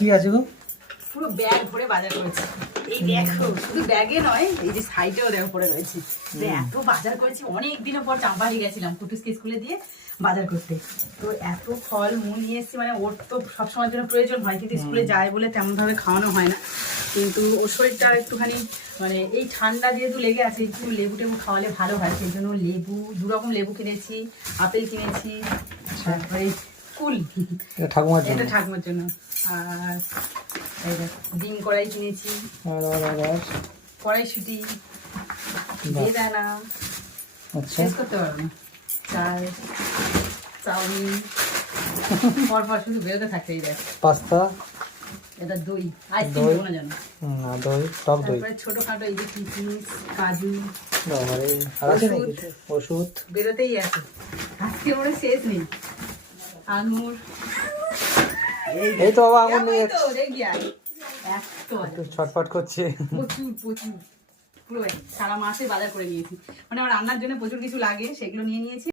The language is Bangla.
কি আছে গো? পুরো ব্যাগ ভরে বাজার করেছি। এই দেখো, শুধু ব্যাগে নয়, এই যে সাইডেও দেখো পড়ে রয়েছে। এত বাজার করেছি, অনেক দিনের পর চাম্পাহাটি গেছিলাম কুটুসকে স্কুলে দিয়ে বাজার করতে। তো এত ফল মূল নিয়ে এসেছি, মানে ওর তো সবসময়ের জন্য প্রয়োজন হয়, কিন্তু স্কুলে যায় বলে তেমনভাবে খাওয়ানো হয় না। কিন্তু ওর শরীরটা একটুখানি মানে এই ঠান্ডা যেহেতু লেগে আছে, একটু লেবু টেবু খাওয়ালে ভালো হয়। সেই জন্য লেবু, 2 রকম লেবু কিনেছি, আপেল কিনেছি, তারপরে কুল, ঠাকুমার জন্য। এটা ঠাকুমার জন্য। আর এই দেখ ডিম কড়াই কিনেছি, কড়াইশুঁটি, বেদানা, আচ্ছা শেষ করতে পারবো না, চাল, চাউমিন, পরপর শুধু বেরোতে থাকতে। এই দেখ পাস্তা, এটা দই, আইসক্রিম দই। দেবো না জানো। না দই, টক দই। তারপরে ছোটখাটো এই যে কিশমিশ, কাজু, বাবারে, আর আছে নাকি কিছু? ওষুধ বেরোতেই আছে, আজকে মনে হয় শেষ নেই। আঙুর, এই তো বাবা আঙুর নিয়ে তো দেখি আর এত একটু ছটফট করছে। প্রচুর প্রচুর পুরো সারা মাসে বাজার করে নিয়েছি, মানে আমার রান্নার জন্য প্রচুর কিছু লাগে, সেগুলো নিয়ে নিয়েছি।